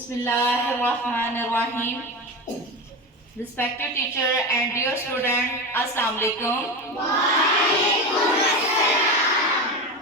Bismillahirrahmanirrahim. Respected teacher and dear student, Assalamu alaikum.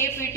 APT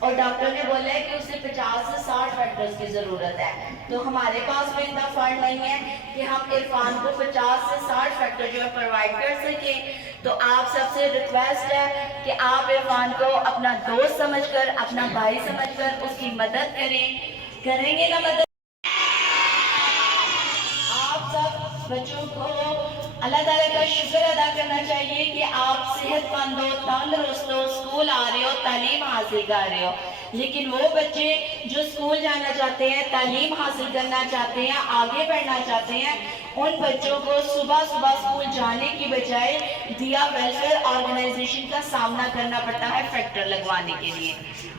اور doctor نے بولا ہے کہ اسے 50 سے 60 فیکٹرز کی ضرورت ہے. تو ہمارے پاس بھی اتنا فنڈ نہیں ہے کہ ہم عرفان کو 50 سے 60 فیکٹر جو ہے پرووائڈ کر سکیں. تو آپ سب سے ریکویسٹ ہے کہ آپ عرفان کو اپنا دوست سمجھ کر، اپنا بھائی سمجھ کر اس کی مدد کریں گے نا مدد. آپ سب بچوں کو اللہ تعالیٰ کا شکر ادا کرنا چاہیے کہ آپ صحت مند ہو، تندرست ہو، اسکول آ رہے ہو، تعلیم حاصل کر رہے ہو. لیکن وہ بچے جو اسکول جانا چاہتے ہیں، تعلیم حاصل کرنا چاہتے ہیں، آگے بڑھنا چاہتے ہیں، ان بچوں کو صبح صبح اسکول جانے کی بجائے دیا ویلفیئر آرگنائزیشن کا سامنا کرنا پڑتا ہے فیکٹر لگوانے کے لیے.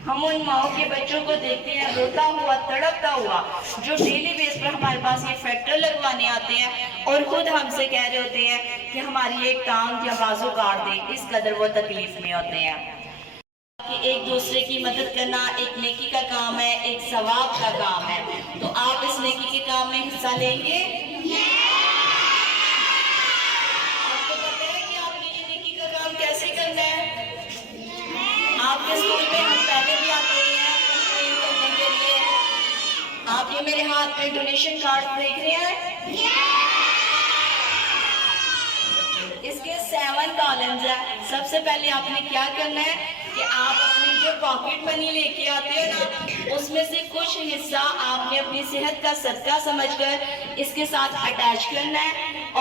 ہم ان ماؤں کے بچوں کو دیکھتے ہیں روتا ہوا، تڑپتا ہوا، جو ڈیلی بیس پر ہمارے پاس یہ فیکٹر لگوانے آتے ہیں اور خود ہم سے کہہ رہے ہوتے ہیں کہ ہماری ایک ٹانگ یا بازو کاٹ دیں. اس قدر وہ تکلیف میں ہوتے ہیں. کہ ایک دوسرے کی مدد کرنا ایک نیکی کا کام ہے، ایک ثواب کا کام ہے. تو آپ اس نیکی کے کام میں حصہ لیں گے؟ آپ کو پتہ ہے کہ آپ نے یہ نیکی کا کام کیسے کرنا ہے؟ آپ کے اسکول میں ہم پہلے بھی آتے ہیں کمپلین کرنے کے لیے. آپ یہ میرے ہاتھ میں ڈونیشن کارڈ دیکھ رہے ہیں؟ اس کے 7 کالمز ہیں. سب سے پہلے آپ نے کیا کرنا ہے کہ آپ اپنی جو پاکٹ منی لے کے آتے ہو نا، اس میں سے کچھ حصہ آپ نے اپنی صحت کا صدقہ سمجھ کر اس کے ساتھ اٹیچ کرنا ہے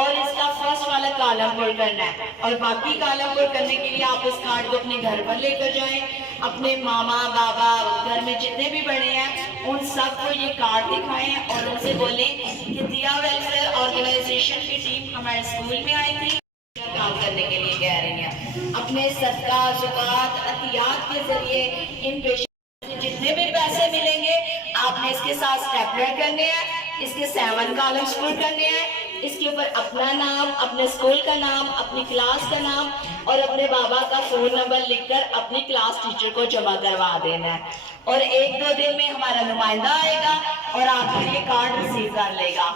اور اس کا فرسٹ والا کالم پر کرنا ہے. اور باقی کالم پر کرنے کے لیے آپ اس کارڈ کو اپنے گھر پر لے کر جائیں. اپنے ماما بابا گھر میں جتنے بھی بڑے ہیں ان سب کو یہ کارڈ دکھائیں اور ان سے بولیں کہ دیا ویلفیئر آرگنائزیشن کی ٹیم ہمارے اسکول میں آئی تھی، کام کرنے کے لیے کہہ رہی ہیں. اپنے صدقہ، زکوٰۃ، عطیات کے ذریعے ان پیشنٹ سے جتنے بھی پیسے ملیں گے آپ نے اس کے ساتھ اسٹیپلر کرنے ہیں، اس کے 7 کالمز پر کرنے ہیں. اس کے اوپر اپنا نام، اپنے اسکول کا نام، اپنی کلاس کا نام اور اپنے بابا کا فون نمبر لکھ کر اپنی کلاس ٹیچر کو جمع کروا دینا ہے. اور 1-2 دن میں ہمارا نمائندہ آئے گا اور آپ کا یہ کارڈ ریسیو کر لے گا.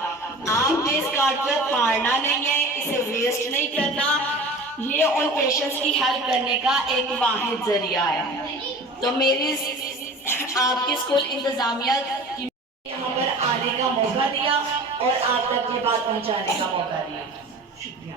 آپ نے اس کارڈ کو پھاڑنا نہیں ہے، اسے ویسٹ نہیں کرنا. یہ ان پیشنٹس کی ہیلپ کرنے کا ایک واحد ذریعہ ہے. تو میری آپ کے اسکول انتظامیہ کی یہاں پر آنے کا موقع دیا اور آپ تک یہ بات پہنچانے کا موقع دیا. شکریہ.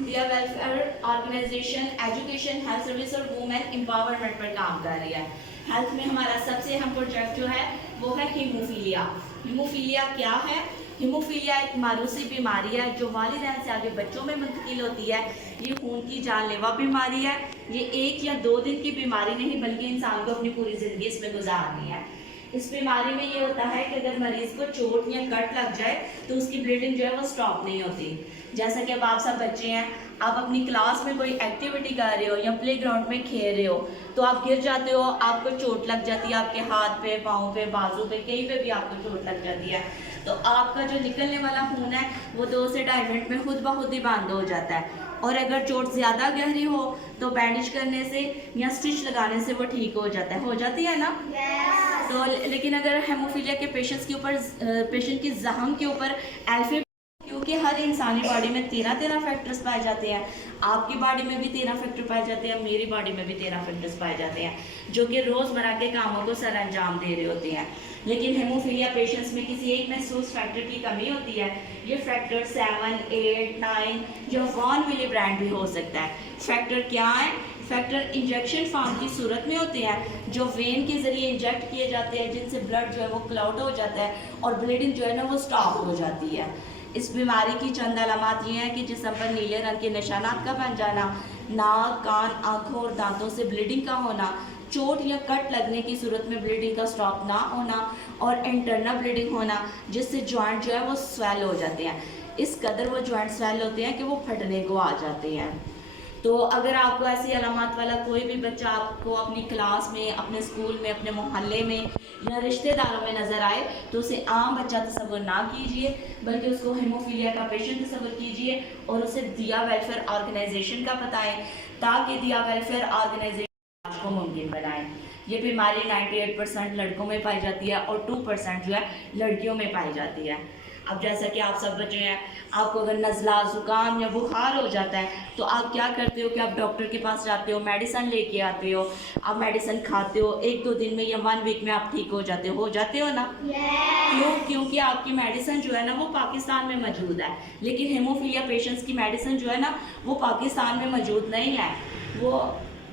دیا welfare organisation education, health service اور وومن امپاورمنٹ پر کام کر رہی ہے. ہیلتھ میں ہمارا سب سے اہم پروجیکٹ جو ہے وہ ہے ہیموفیلیا. ہیموفیلیا کیا ہے؟ ہیموفیلیا ایک معروسی بیماری ہے جو والدین سے آگے بچوں میں منتقل ہوتی ہے. یہ خون کی جان لیوا بیماری ہے. یہ 1 یا 2 دن کی بیماری نہیں بلکہ انسان کو اپنی پوری زندگی اس میں گزارنی ہے. اس بیماری میں یہ ہوتا ہے کہ اگر مریض کو چوٹ یا کٹ لگ جائے تو اس کی بلیڈنگ جو ہے وہ سٹاپ نہیں ہوتی. جیسا کہ اب آپ سب بچے ہیں، آپ اپنی کلاس میں کوئی ایکٹیویٹی کر رہے ہو یا پلے گراؤنڈ میں کھیل رہے ہو تو آپ گر جاتے ہو، آپ کو چوٹ لگ جاتی ہے، آپ کے ہاتھ پہ، پاؤں پہ، بازو پہ، کہیں پہ بھی آپ کو چوٹ لگ جاتی ہے. تو آپ کا جو نکلنے والا خون ہے وہ 2 سے 2.5 منٹ میں خود بخود ہی بند ہو جاتا ہے. اور اگر چوٹ زیادہ گہری ہو تو بینڈیج کرنے سے یا اسٹچ لگانے سے وہ ٹھیک ہو جاتا ہے. ہو جاتی ہے نا؟ تو لیکن اگر ہیموفیلیا کے پیشنٹس کے اوپر، پیشنٹ کی زخم کے اوپر ایلفی، کیونکہ ہر انسانی باڈی میں 13 فیکٹرز پائے جاتے ہیں. آپ کی باڈی میں بھی 13 فیکٹر پائے جاتے ہیں، میری باڈی میں بھی 13 فیکٹرز پائے جاتے ہیں جو کہ روزمرہ کے کاموں کو سر انجام دے رہے ہوتے ہیں. لیکن ہیموفیلیا پیشنٹس میں کسی ایک محسوس فیکٹر کی کمی ہوتی ہے. یہ فیکٹر 7، 8، 9 یا 1 ملی برانڈ بھی ہو سکتا ہے. فیکٹر کیا ہے؟ فیکٹر انجیکشن فارم کی صورت میں ہوتے ہیں جو وین کے ذریعے انجیکٹ کیے جاتے ہیں، جن سے بلڈ جو ہے وہ کلاؤٹ ہو جاتا ہے اور بلیڈنگ جو ہے نا وہ سٹاپ ہو جاتی ہے. اس بیماری کی چند علامات یہ ہیں کہ جسم پر نیلے رنگ کے نشانات کا بن جانا، ناک، کان، آنکھوں اور دانتوں سے بلیڈنگ کا ہونا، چوٹ یا کٹ لگنے کی صورت میں بلیڈنگ کا سٹاپ نہ ہونا اور انٹرنل بلیڈنگ ہونا جس سے جوائنٹ جو ہے وہ سویل ہو جاتے ہیں. اس قدر وہ جوائنٹ سویل ہوتے ہیں کہ وہ پھٹنے کو آ جاتے ہیں. تو اگر آپ کو ایسی علامات والا کوئی بھی بچہ آپ کو اپنی کلاس میں، اپنے اسکول میں، اپنے محلے میں یا رشتہ داروں میں نظر آئے تو اسے عام بچہ تصور نہ کیجیے بلکہ اس کو ہیموفیلیا کا پیشنٹ تصور کیجیے اور اسے دیا ویلفیئر آرگنائزیشن کا بتائیں تاکہ دیا ویلفیئر آرگنائزیشن کو ممکن بنائیں. یہ بیماری 98% لڑکوں میں پائی جاتی ہے اور 2% جو ہے لڑکیوں میں پائی جاتی ہے۔ اب جیسا کہ آپ سب بچے ہیں، آپ کو اگر نزلہ، زکام یا بخار ہو جاتا ہے تو آپ کیا کرتے ہو کہ آپ ڈاکٹر کے پاس جاتے ہو، میڈیسن لے کے آتے ہو، آپ میڈیسن کھاتے ہو، 1-2 دن میں یا 1 ویک میں آپ ٹھیک ہو جاتے ہو نا؟ کیونکہ آپ کی میڈیسن جو ہے نا وہ پاکستان میں موجود ہے، لیکن ہیموفیلیا پیشنٹس کی میڈیسن جو ہے نا وہ پاکستان میں موجود نہیں ہے۔ وہ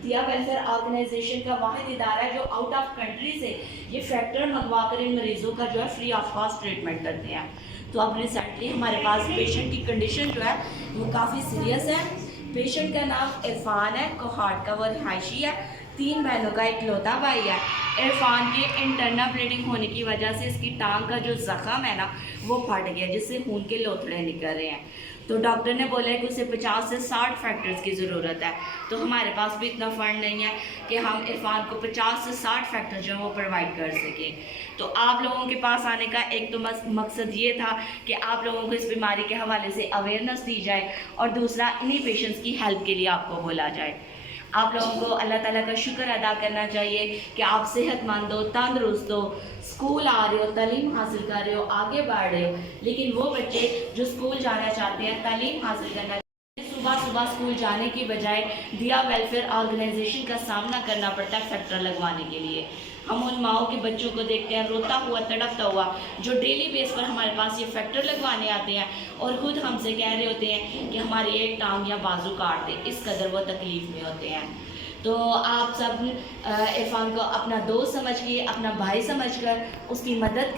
دیا ویلفیئر آرگنائزیشن کا واحد ادارہ ہے جو آؤٹ آف کنٹری سے یہ فیکٹر منگوا کر ان مریضوں کا جو ہے فری آف کاسٹ ٹریٹمنٹ کرتے ہیں۔ تو اب ریسنٹلی ہمارے پاس پیشنٹ کی کنڈیشن جو ہے وہ کافی سیریس ہے۔ پیشنٹ کا نام عرفان ہے، کوہاٹ کا، وہ رہائشی ہے، 3 بہنوں کا اکلوتا بھائی ہے۔ عرفان کے انٹرنل بلیڈنگ ہونے کی وجہ سے اس کی ٹانگ کا جو زخم ہے نا وہ پھٹ گیا، جس سے خون کے لوتھڑے نکل رہے ہیں۔ تو ڈاکٹر نے بولا ہے کہ اسے 50 سے 60 فیکٹرز کی ضرورت ہے، تو ہمارے پاس بھی اتنا فنڈ نہیں ہے کہ ہم عرفان کو 50 سے 60 فیکٹر جو ہے وہ پرووائڈ کر سکیں۔ تو آپ لوگوں کے پاس آنے کا ایک تو مقصد یہ تھا کہ آپ لوگوں کو اس بیماری کے حوالے سے اویئرنیس دی جائے، اور دوسرا انہی پیشنٹس کی ہیلپ کے لیے آپ کو بولا جائے۔ آپ لوگوں کو اللہ تعالیٰ کا شکر ادا کرنا چاہیے کہ آپ صحت مند ہو، تندرست ہو، اسکول آ رہے ہو، تعلیم حاصل کر رہے ہو، آگے بڑھ رہے ہو۔ لیکن وہ بچے جو اسکول جانا چاہتے ہیں، تعلیم حاصل کرنا صبح اسکول جانے کی بجائے دیا ویلفیئر آرگنائزیشن کا سامنا کرنا پڑتا ہے فیکٹر لگوانے کے لیے۔ ہم ان ماؤں کے بچوں کو دیکھتے ہیں روتا ہوا، تڑپتا ہوا، جو ڈیلی بیس پر ہمارے پاس یہ فیکٹر لگوانے آتے ہیں اور خود ہم سے کہہ رہے ہوتے ہیں کہ ہماری ایک ٹانگ یا بازو کاٹ دے، اس قدر وہ تکلیف میں ہوتے ہیں۔ تو آپ سب عرفان کو اپنا دوست سمجھ کے، اپنا بھائی سمجھ کر اس کی مدد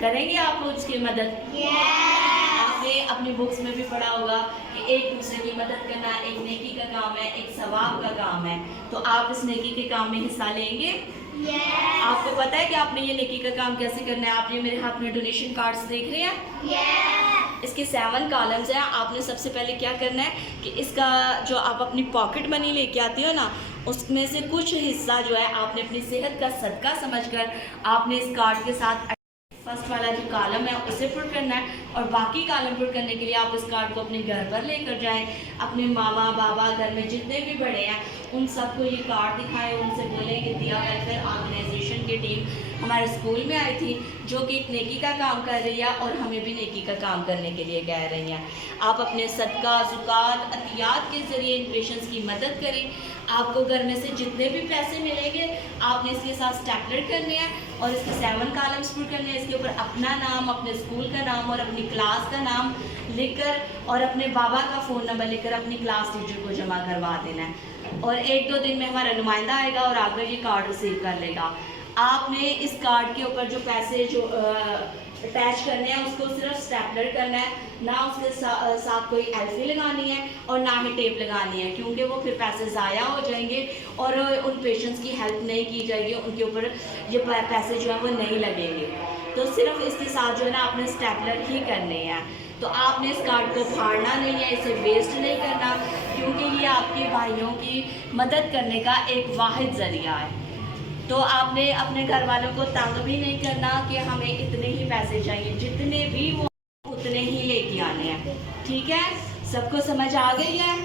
کریں گے آپ اس کی مدد؟ آپ نے اپنی بکس میں بھی پڑھا ہوگا کہ ایک دوسرے کی مدد کرنا ایک نیکی کا کام ہے، ایک ثواب کا کام ہے۔ تو آپ اس نیکی کے کام میں حصہ لیں گے؟ آپ کو پتہ ہے کہ آپ نے یہ نیکی کا کام کیسے کرنا ہے؟ آپ نے میرے ہاتھ میں ڈونیشن کارڈز دیکھ رہے ہیں؟ اس کے 7 کالمز ہیں۔ آپ نے سب سے پہلے کیا کرنا ہے کہ اس کا جو آپ اپنی پاکٹ منی لے کے آتی ہو نا، اس میں سے کچھ حصہ جو ہے آپ نے اپنی صحت کا صدقہ سمجھ کر آپ نے اس کارڈ کے ساتھ فرسٹ والا جو کالم ہے اسے پر کرنا ہے، اور باقی کالم پر کرنے کے لیے آپ اس کارڈ کو اپنے گھر پر لے کر جائیں، اپنے ماما بابا گھر میں جتنے بھی بڑے ہیں ان سب کو یہ کارڈ دکھائیں، ان سے بولیں کہ دیا ویلفیئر آرگنائزیشن کی ٹیم ہمارے اسکول میں آئی تھی جو کہ ایک نیکی کا کام کر رہی ہے اور ہمیں بھی نیکی کا کام کرنے کے لیے کہہ رہی ہیں۔ آپ اپنے صدقہ، زکوٰۃ، عطیات کے ذریعے ان پیشنٹس کی مدد کریں۔ آپ کو گھر میں سے جتنے بھی پیسے ملیں گے آپ نے اس کے ساتھ اسٹیپلر کرنے ہیں اور اس کے 7 کالمز پر کرنے ہیں۔ اس کے اوپر اپنا نام، اپنے اسکول کا نام اور اپنی کلاس کا نام لکھ کر اور اپنے بابا کا فون نمبر لکھ کر اپنی کلاس ٹیچر کو جمع کروا دینا ہے، اور 1-2 دن میں ہمارا نمائندہ آئے گا اور آ کر یہ کارڈ ریسیو کر لے گا۔ آپ نے اس کارڈ کے اوپر جو پیسے جو اٹیچ کرنے ہیں اس کو صرف اسٹیپلر کرنا ہے، نہ اس کے ساتھ کوئی ایلفی لگانی ہے اور نہ ہی ٹیپ لگانی ہے، کیونکہ وہ پھر پیسے ضائع ہو جائیں گے اور ان پیشنٹس کی ہیلپ نہیں کی جائے گی، ان کے اوپر یہ پیسے جو ہیں وہ نہیں لگیں گے۔ تو صرف اس کے ساتھ جو ہے نا آپ نے اسٹیپلر ہی کرنے ہیں۔ تو آپ نے اس کارڈ کو پھاڑنا نہیں ہے، اسے ویسٹ نہیں کرنا، کیونکہ یہ آپ کے بھائیوں کی مدد کرنے کا ایک واحد ذریعہ ہے۔ تو آپ نے اپنے گھر والوں کو تنگ بھی نہیں کرنا کہ ہمیں اتنے ہی پیسے چاہیے، جتنے بھی وہ اتنے ہی لے کے آنے ہیں، ٹھیک ہے؟ سب کو سمجھ آ گئی ہے؟